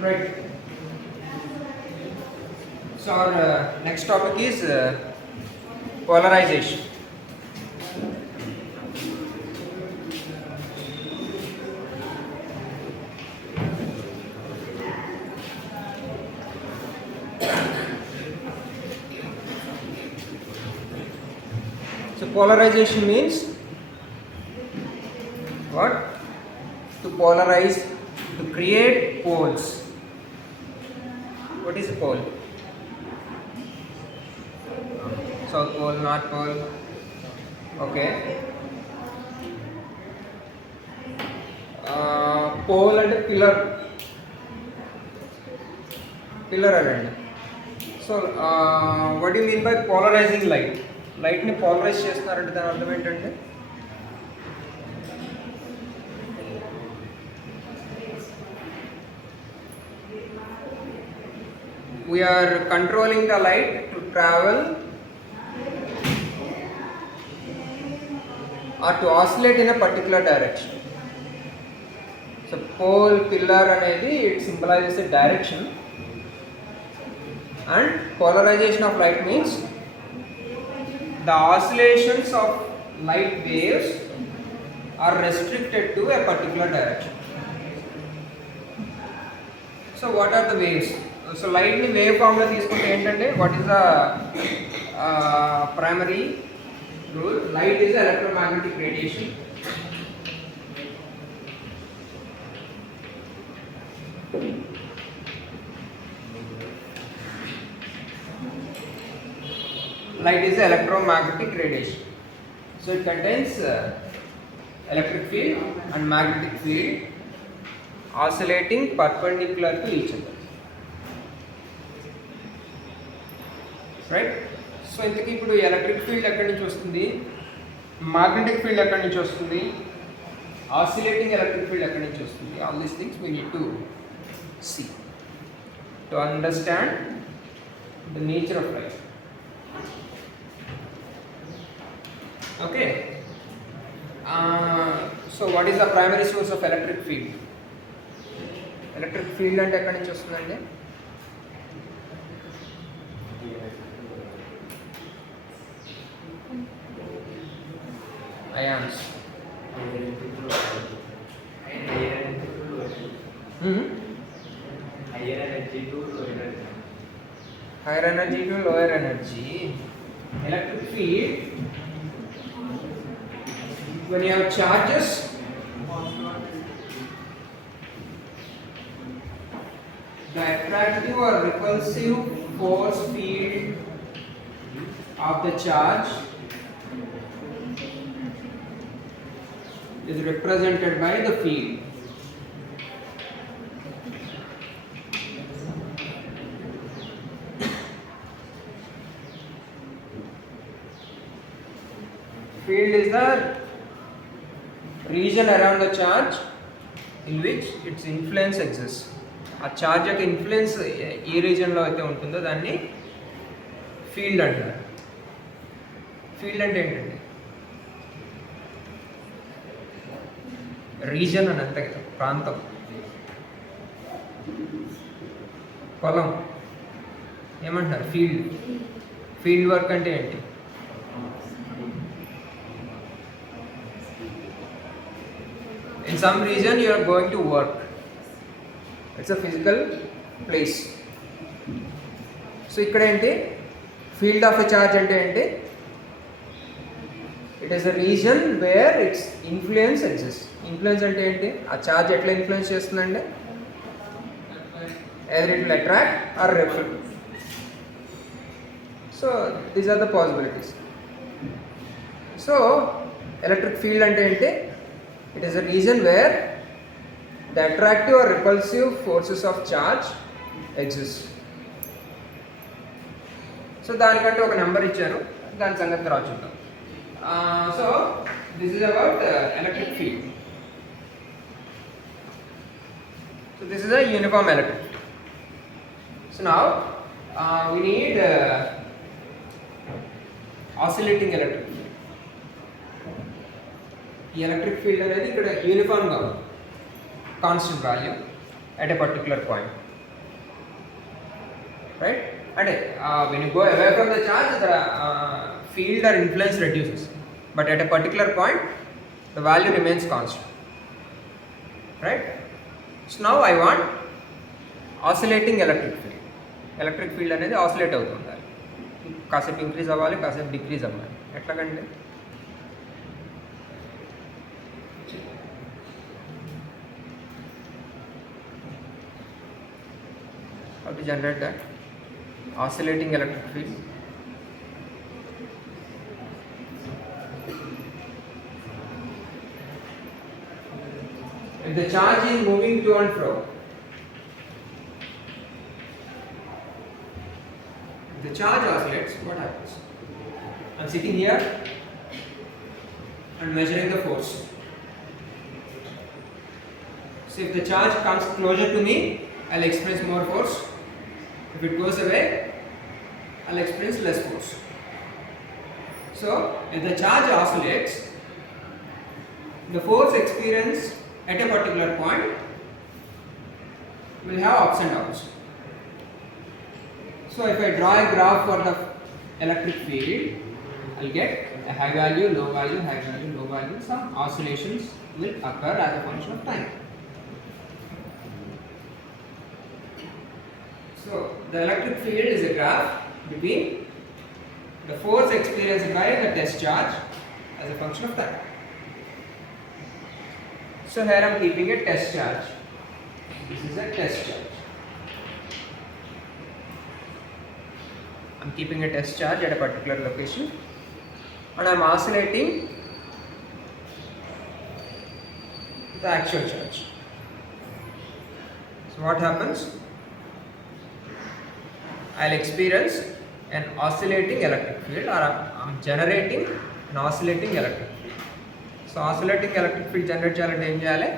Right. So our next topic is polarization. So polarization means what? To polarize, to create poles. What is a pole? South pole, North pole. Okay. Pole and pillar. Pillar around. So what do you mean by polarizing light? Light ni polarize చేస్తున్నారంటే దాని అర్థం ఏంటంటే we are controlling the light to travel or to oscillate in a particular direction. So pole, pillar అనేది it symbolizes a direction, and polarization of light means the oscillations of light waves are restricted to a particular direction. So what are the waves? So light ni wave form lo తీసుకుంటే ఏంటంటే what is the primary rule? Light is electromagnetic radiation. Light is electromagnetic radiation. So it contains electric field and magnetic field oscillating perpendicular to each other. Right? So ఇంతకీ ఇప్పుడు electric field ఎక్కడి నుంచి వస్తుంది, magnetic field ఎక్కడి నుంచి వస్తుంది, oscillating electric field ఎక్కడి నుంచి వస్తుంది, all these things we need to see to understand the nature of light. Okay. So what is the primary source of electric field? Electric field అంటే ఎక్కడి నుంచి వస్తుందండి? Ions. Higher energy to lower energy. Electric field, when you have charges, the attractive or repulsive force field of the charge is represented by the field. Field is the region around the charge in which its influence exists. ఆ charge యొక్క influence ఏ రీజన్లో అయితే ఉంటుందో దాన్ని field అంటారు. Field అంటే ఏంటండి? Reason అని అంతే కదా, ప్రాంతం, పొలం ఏమంటున్నారు? ఫీల్డ్. ఫీల్డ్ వర్క్ అంటే ఏంటి? In some region you are going to work. It's a physical place. So ఇక్కడ ఏంటి? ఫీల్డ్ ఆఫ్ ఎ చార్జ్ అంటే ఏంటి? It is a reason where it's influence exist. Influence అంటే ఏంటి? ఆ చార్జ్ ఎట్లా ఇన్ఫ్లుయెన్స్ చేస్తుందండి? either it will attract or repel. So these are the possibilities. So electric field అంటే ఏంటి? It is a region where the attractive or repulsive forces of charge exist. So దానికంటే ఒక number ఇచ్చారు, దాని సంగతి తర్వాత చూద్దాం. So this is about electric field. So this is a uniform electric field. So now we need oscillating electric field. ఈ electric field అనేది ఇక్కడ యూనిఫామ్గా constant value at a particular point. right? And when you go away from the charge, the field or influence reduces, but at a particular point the value remains constant, right? So now I want oscillating electric field అనేది oscillate అవుతుండాలి, కాసేపు increase అవ్వాలి, కాసేపు decrease అవ్వాలి. ఎట్లాగండి? How to generate that oscillating electric field? If the charge is moving to and fro, if the charge oscillates, what happens? I'm sitting here and measuring the force. So if the charge comes closer to me, I'll experience more force. If it goes away, I'll experience less force. So if the charge oscillates, the force experienced at a particular point will have ups and downs. So if I draw a graph for the electric field, I'll get a high value, low value, high value, low value. Some oscillations will occur as a function of time. So the electric field is a graph between the force experienced by the test charge as a function of time. So here I am keeping a test charge. This is a test charge. I am keeping a test charge at a particular location, and I am oscillating the actual charge. So what happens? I'll experience an oscillating electric field, or I'm generating an oscillating electric field. So oscillating electric field generate చేయాలంటే ఏం చేయాలి?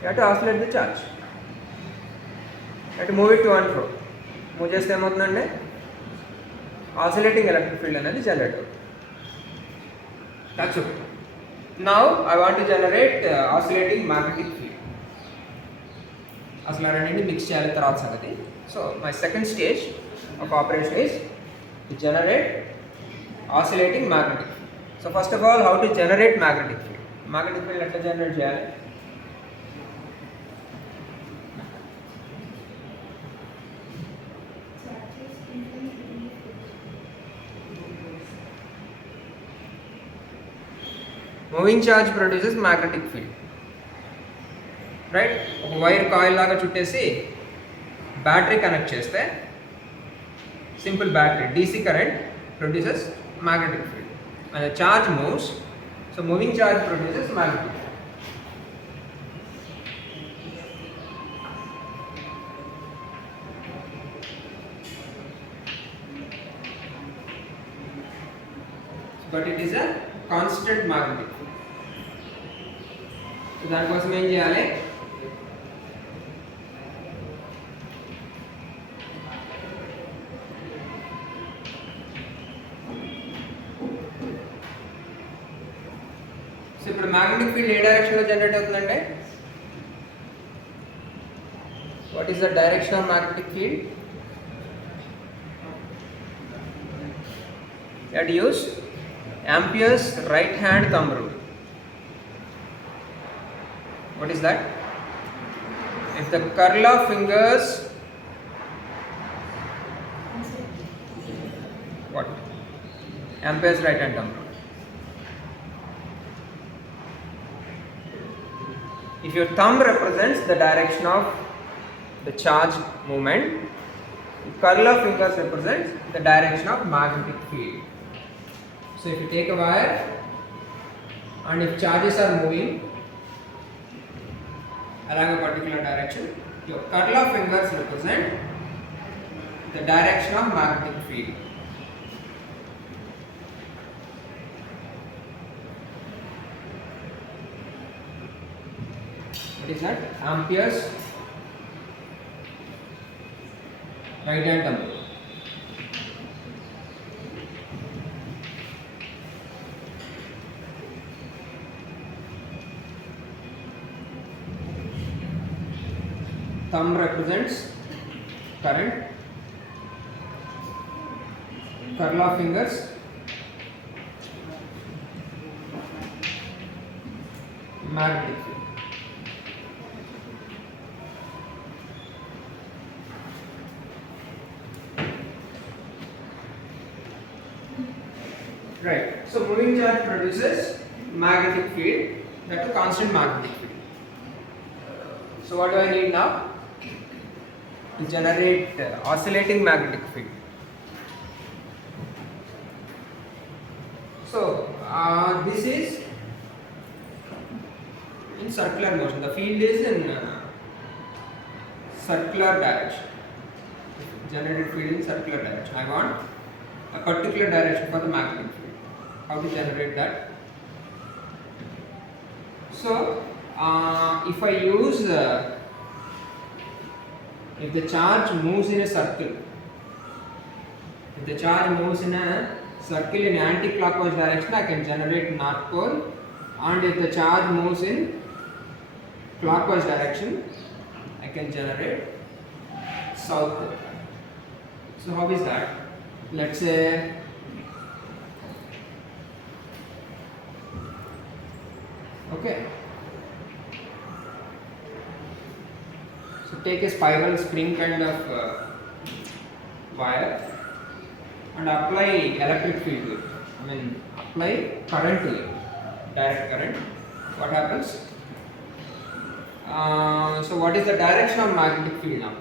You have to oscillate the charge. You have to move it to and fro. Move చేస్తే ఏమవుతుందండి? Oscillating electric field అనేది generate అవుతుంది. That's okay. Now I want to generate oscillating magnetic field. అసలు రెండింటిని mix చేయాలి తర్వాత సంగతి. So my second stage of operation is to generate oscillating magnetic field. So first of all, how to generate magnetic field? Magnetic field ఎట్లా generate చేయాలి? Moving charge produces magnetic field, right? ఒక wire coil లాగా చుట్టేసి battery connect చేస్తే, simple battery, DC current produces magnetic field. And charge moves, so moving charge produces magnetic field. But it is a constant magnetic field. So దానికోసం ఏం చేయాలి? So ఇప్పుడు magnetic field ఏ డైరెక్షన్లో generate అవుతుందంటే, what is the direction of magnetic field? You have to use Ampere's right hand thumb rule. What is that? If the curl of fingers, what? Ampere's right hand thumb rule. If your thumb represents the direction of the charge movement, the curl of fingers represents the direction of magnetic field. So if you take a wire and if charges are moving along a particular direction, your curl of fingers represent the direction of magnetic field. What is that? Ampere's right hand thumb rule. thumb represents current, curl of fingers magnetic field. Right. So moving charge produces magnetic field, that is constant magnetic field. So what do I need now? To generate oscillating magnetic field. So this is in circular motion. The field is in circular direction. Generated field in circular direction. I want a particular direction for the magnetic field. How to generate that? So if I use if the charge moves in a circle, if the charge moves in a circle in anti-clockwise direction, I can generate north pole, and if the charge moves in clockwise direction, I can generate south pole. So how is that? Let's say okay. So take a spiral spring kind of wire and apply electric field to it. I mean apply current to it, direct current. What happens? So what is the direction of magnetic field now?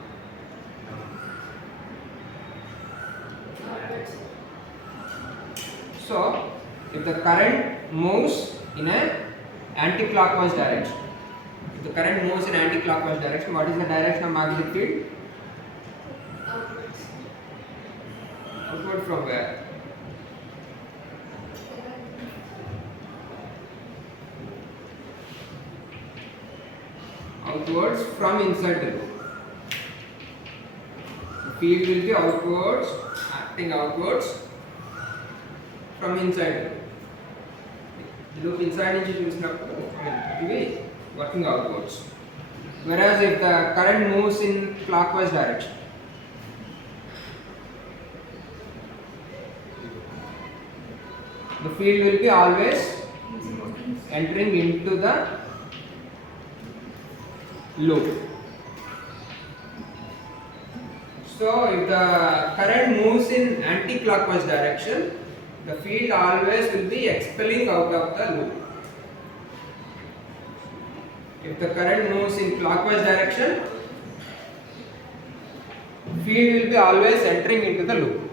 So if the current moves in a anti-clockwise direction, if the current moves in anti-clockwise direction, what is the direction of magnetic field? Outwards. Outward from where? Outwards from inside the loop. The field will be outwards, acting outwards from inside the loop. The loop inside is it will be working outwards. Whereas if the current moves in clockwise direction, the field will be always entering into the loop. So if the current moves in anti-clockwise direction, the field always will be expelling out of the loop. If the current moves in clockwise direction, field will be always entering into the loop.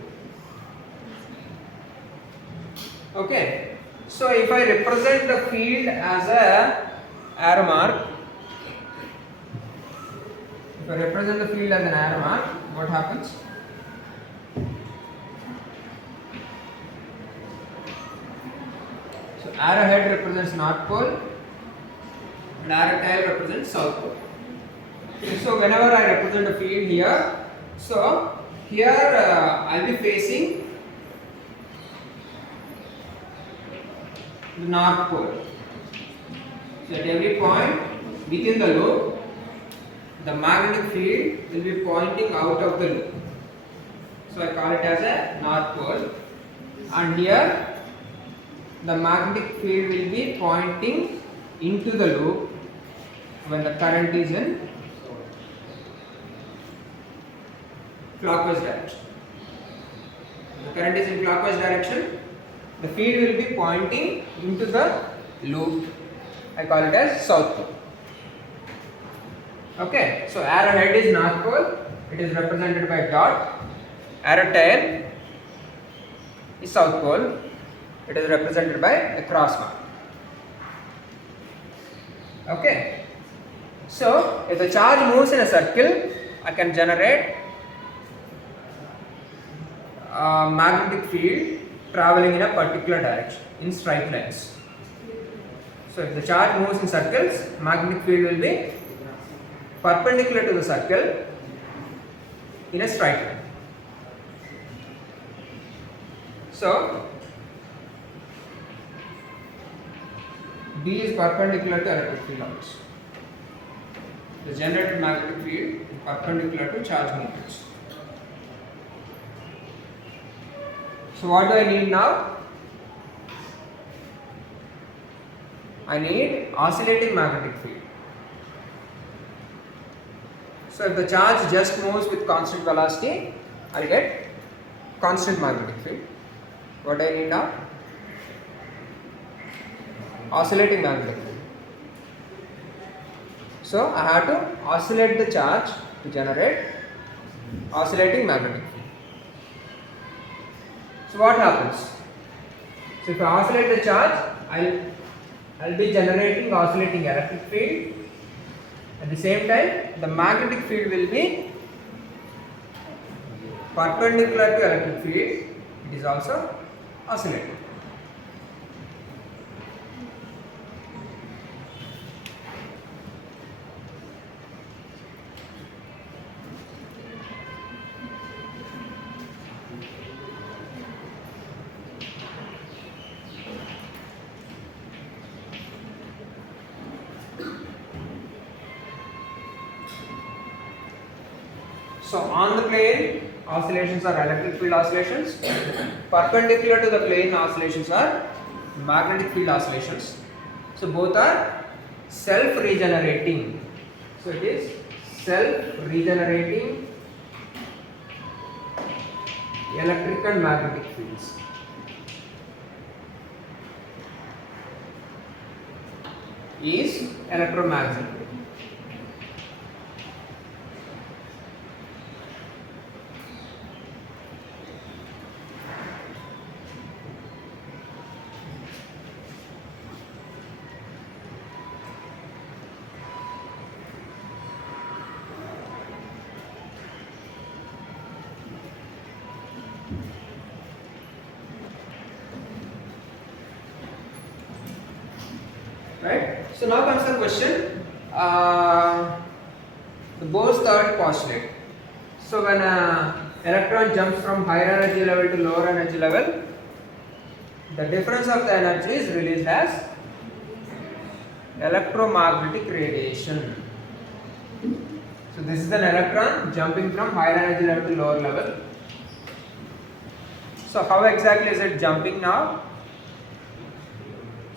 Okay. So if I represent the field as a arrow mark, if I represent the field as an arrow mark, what happens? So arrowhead represents north pole and arrow tail represents south pole. So whenever I represent a field here, so here I will be facing the north pole. So at every point within the loop, the magnetic field will be pointing out of the loop. So I call it as a north pole, and here the magnetic field will be pointing into the loop when the current is in clockwise direction. If the current is in clockwise direction, the field will be pointing into the loop. I call it as south pole. Okay, so arrowhead is north pole, it is represented by dot. Arrow tail is south pole, it is represented by a cross mark. Okay, so if the charge moves in a circle, I can generate a magnetic field traveling in a particular direction in straight lines. So if the charge moves in circles, magnetic field will be perpendicular to the circle in a straight line. So B is perpendicular to electric field lines. the generated magnetic field is perpendicular to charge movements. So what do I need now? I need oscillating magnetic field. So if the charge just moves with constant velocity, I'll get constant magnetic field. What do I need now? Oscillating magnetic field. So I have to oscillate the charge to generate oscillating magnetic field. So what happens? So if I oscillate the charge, I'll be generating oscillating electric field. At the same time, the magnetic field will be perpendicular to electric field. It is also oscillating. So on the plane, oscillations are electric field oscillations. Perpendicular to the plane, oscillations are magnetic field oscillations. So both are self-regenerating. So it is self-regenerating electric and magnetic fields. Is electromagnetic. Right? So now comes the question, the Bohr's third postulate. So when an electron jumps from higher energy level to lower energy level, the difference of the energy is released as electromagnetic radiation. So this is an electron jumping from higher energy level to lower level. So how exactly is it jumping now?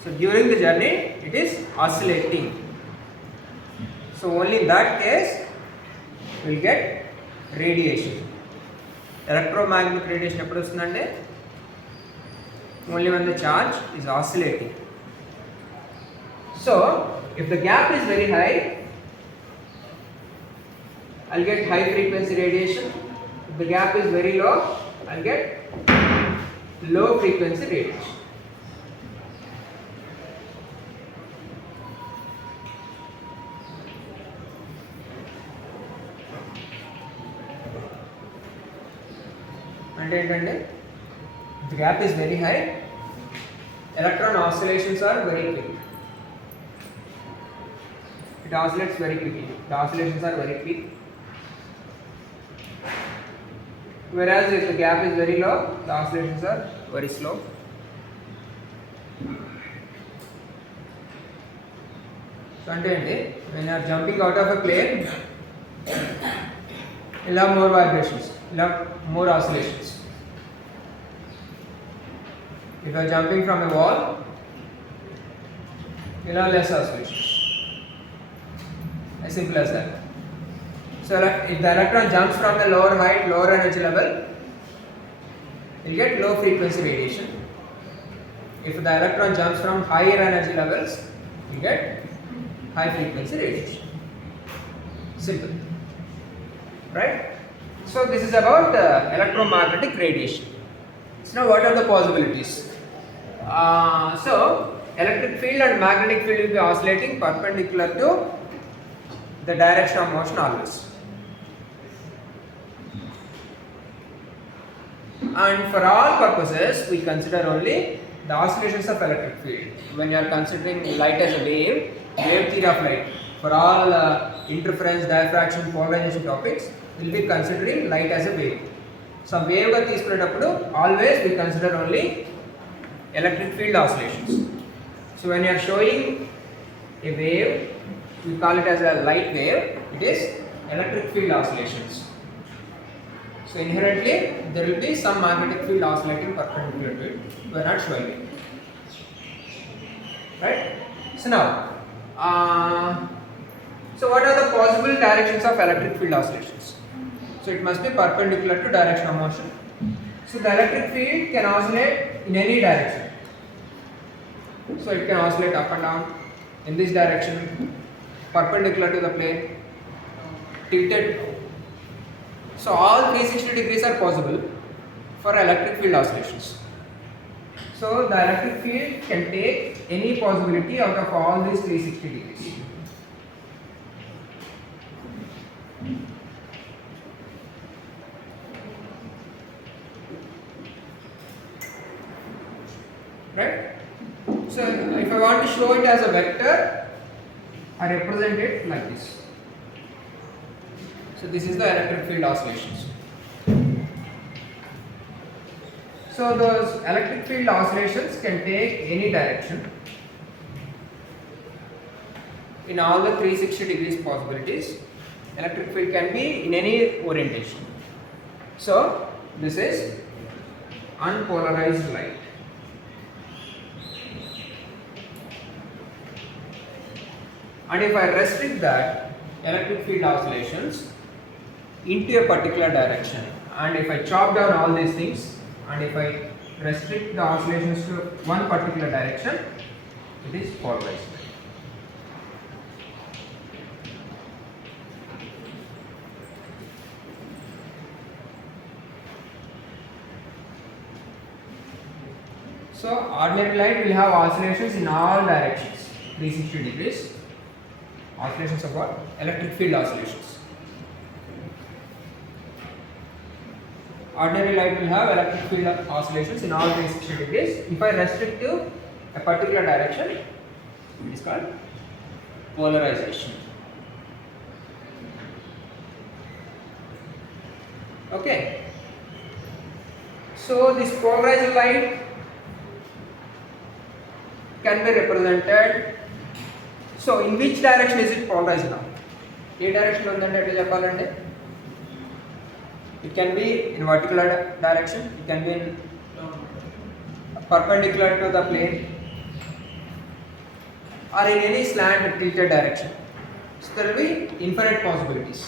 So during the journey, it is oscillating. So only in that case, we will get radiation. Electromagnetic radiation eppudu vastundante? Only when the charge is oscillating. So if the gap is very high, I'll get high frequency radiation. If the gap is very low, I'll get low frequency radiation. అంటే ఏంటంటే the gap is very high, electron oscillations are very quick. It oscillates very quickly. The oscillations are very quick. Whereas if the gap is very low, the oscillations are very slow. So అంటే ఏంటి, when you are jumping out of a plane, you'll have more vibrations, you'll have more oscillations. If you are jumping from a wall, you'll have less oscillations. As simple as that. So if the electron jumps from the lower height, lower energy level, you'll get low frequency radiation. If the electron jumps from higher energy levels, you get high frequency radiation. Simple. Right? So this is about electromagnetic radiation. So now what are the possibilities? So electric field and magnetic field will be oscillating perpendicular to the direction of motion always. And for all purposes, we consider only the oscillations of electric field. When you are considering light as a wave theory of light, for all interference, diffraction, polarization topics, we will be considering light as a wave. So wave ga తీసుకునేటప్పుడు always we consider only electric field oscillations. So when you are showing a wave we call it as a light wave, it is electric field oscillations. So inherently there will be some magnetic field oscillating perpendicular to it. We are not showing it. Right? So now, so what are the possible directions of electric field oscillations? So it must be perpendicular to direction of motion. So the electric field can oscillate in any direction. So it can oscillate up and down in this direction, perpendicular to the plane, tilted. So all 360 degrees are possible for electric field oscillations. So the electric field can take any possibility out of all these 360 degrees. Right? So if I want to show it as a vector, I represent it like this. So this is the electric field oscillations. So those electric field oscillations can take any direction in all the 360 degrees possibilities. Electric field can be in any orientation. So this is unpolarized light. And if I restrict that electric field oscillations into a particular direction, and if I chop down all these things, and if I restrict the oscillations to one particular direction, it is polarized. So ordinary light will have oscillations in all directions, 360 degrees. Oscillations of what? Electric field oscillations. Ordinary light will have electric field oscillations in all 360 degrees. If I restrict to a particular direction, it is called polarization. Okay. So this polarized light can be represented. So in which direction is it polarized now? A direction ఉందంటే ఎట్లా చెప్పాలంటే it can be in vertical direction, it can be in perpendicular to the plane, or in any slant tilted direction. So there will be infinite possibilities.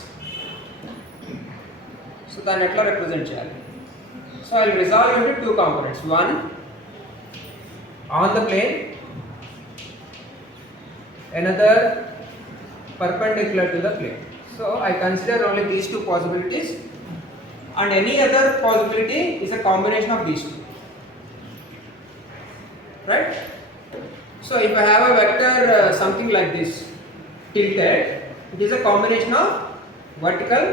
So దాన్ని ఎట్లా represent చేయాలి? So I will resolve into two components. One on the plane, another perpendicular to the plane. So I consider only these two possibilities, and any other possibility is a combination of these two. Right? So if I have a vector something like this tilted, it is a combination of vertical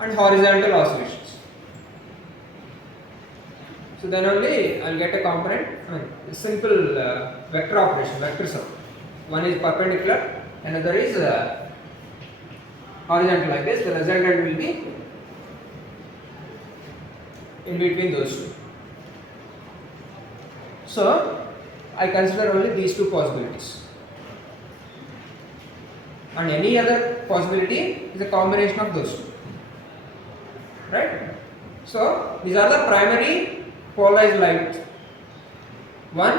and horizontal oscillations. So then only I will get a component, a simple vector operation, vector sum. One is perpendicular, another is horizontal like this. The resultant will be in between those two. So I consider only these two possibilities, and any other possibility is a combination of those two. Right? So these are the primary polarized light. One,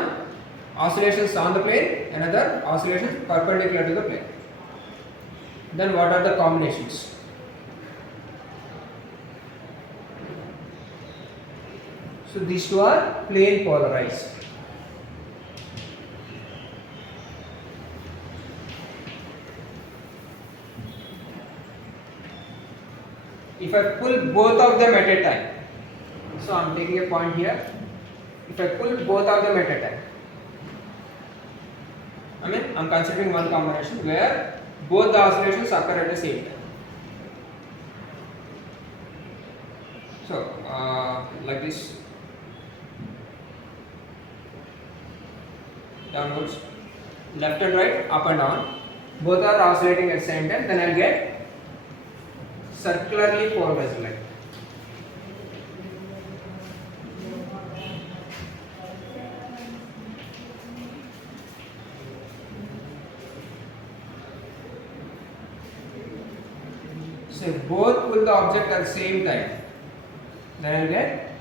oscillations on the plane, another oscillations perpendicular to the plane. Then what are the combinations? So these two are plane polarized. If I pull both of them at a time, so I am taking a point here. If I pull both of them at a time, I am considering one combination where both the oscillations occur at the same time. So like this, downwards, left and right, up and down, both are oscillating at the same time, then I will get circularly polarized light. So if both pull the object at the same time, then I'll get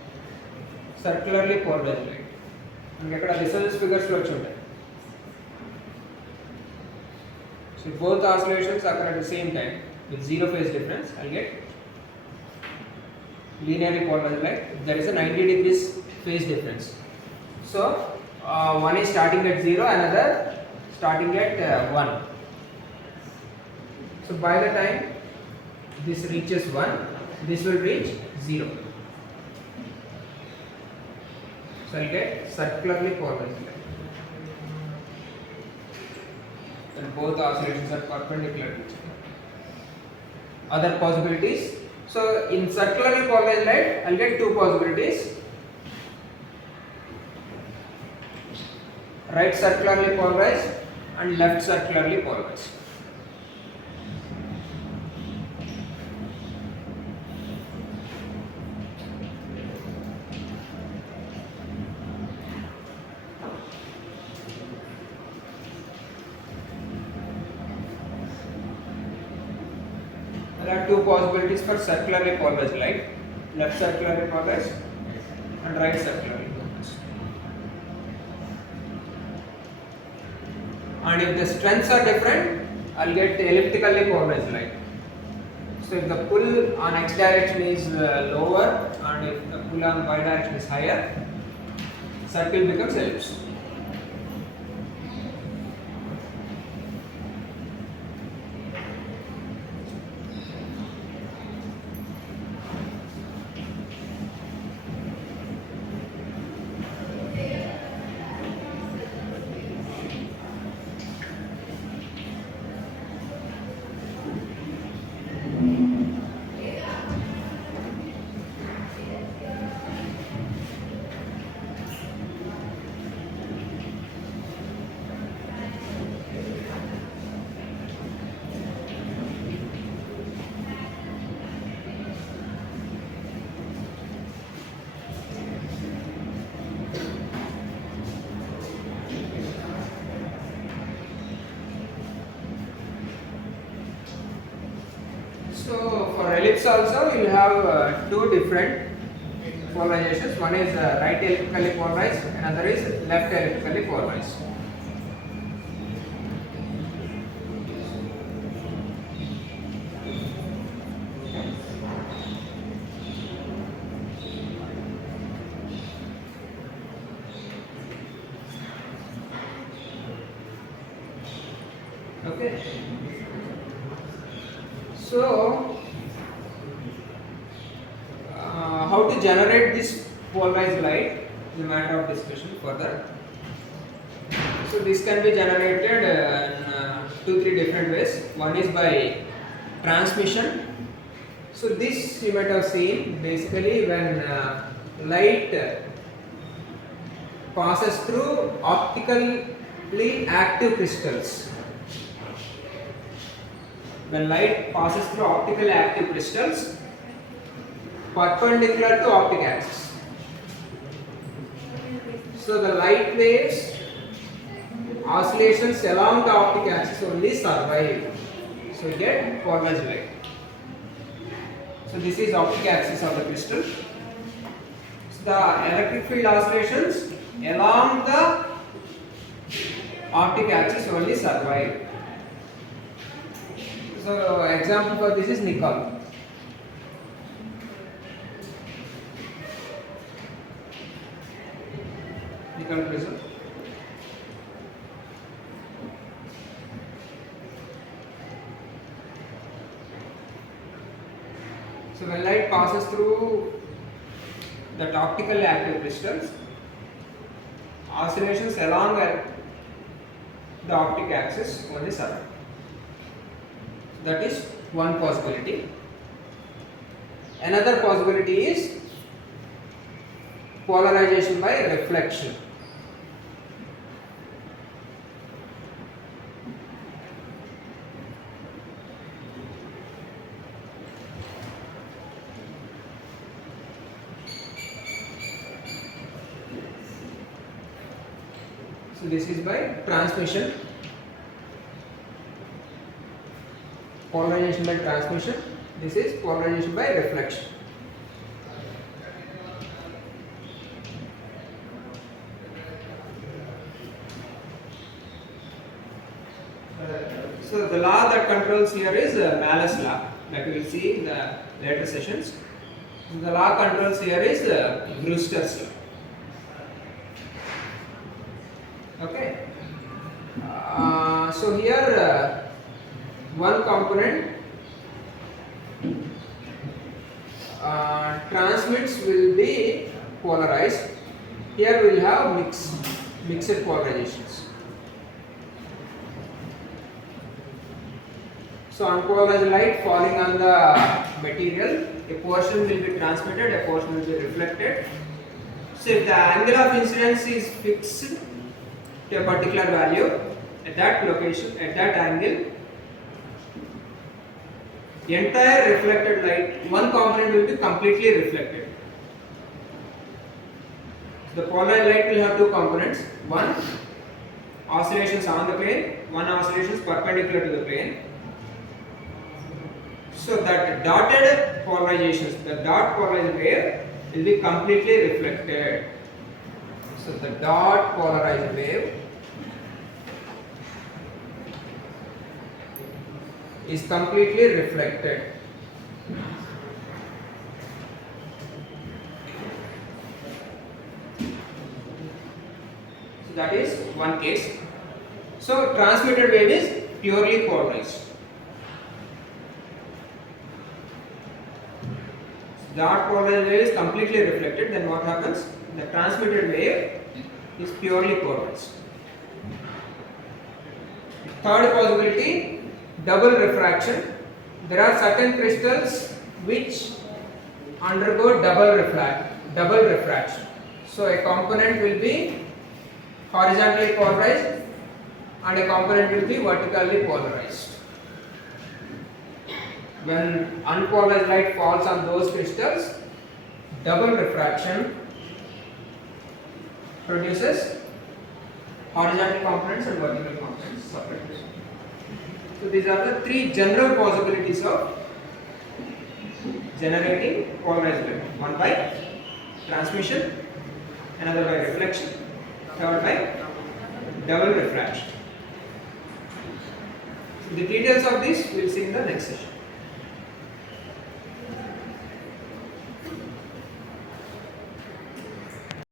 circularly polarized light. And ఇక్కడ resonance figures లో వచ్చి ఉంటాయి. So if both oscillations occur at the same time with zero phase difference, I'll get linearly polarized light. There is a 90 degrees phase difference. So one is starting at 0, another starting at 1. So by the time this reaches 1, this will reach 0. So I'll get circularly polarized light. And both oscillations are perpendicular to each other. Other possibilities. So in circularly polarized light, I'll get two possibilities. Right circularly polarized and left circularly polarized. There are two possibilities for circularly polarized light, left circularly polarized and right circularly polarized. And if the strengths are different, I'll get elliptically polarized light. So if the pull on x direction is lower and if the pull on y direction is higher, circle becomes ellipse. So for ellipse also we will have two different polarizations. One is right elliptically polarized, another is left elliptically polarized. Okay. So, how to generate this polarized light is a matter of discussion further. So, this can be generated in 2-3 different ways. One is by transmission. So, this you might have seen basically when light passes through optically active crystals. When light passes through optically active crystals perpendicular to optic axis. So the light waves oscillations along the optic axis only survive. So you get polarized light. So this is optic axis of the crystal. So the electric field oscillations along the optic axis only survive. So example for this is nickel. Nickel prism. So when light passes through the optically active crystals, oscillations along the optic axis only survive. That is one possibility. Another possibility is polarization by reflection. So this is by transmission. Polarization by transmission. This is polarization by reflection. So the law that controls here is Malus law, that we will see in the later sessions. The law controls here is Brewster's law. Okay. So here one component transmits will be polarized. Here we will have mixed polarizations. So unpolarized light falling on the material, a portion will be transmitted, a portion will be reflected. So if the angle of incidence is fixed to a particular value at that location, at that angle, the entire reflected light, one component will be completely reflected. The polarized light will have two components, one oscillations on the plane, one oscillations perpendicular to the plane. So that dotted polarizations, the dot polarized wave will be completely reflected. So the dot polarized wave is completely reflected. So that is one case. So transmitted wave is purely polarized. Dot polarized wave is completely reflected, then what happens? The transmitted wave is purely polarized. Third possibility, double refraction. There are certain crystals which undergo double refraction. So a component will be horizontally polarized and a component will be vertically polarized. When unpolarized light falls on those crystals, double refraction produces horizontal components and vertical components separately. So these are the three general possibilities of generating polarized light. One by transmission, another by reflection, third by double refraction. So the details of this we will see in the next session.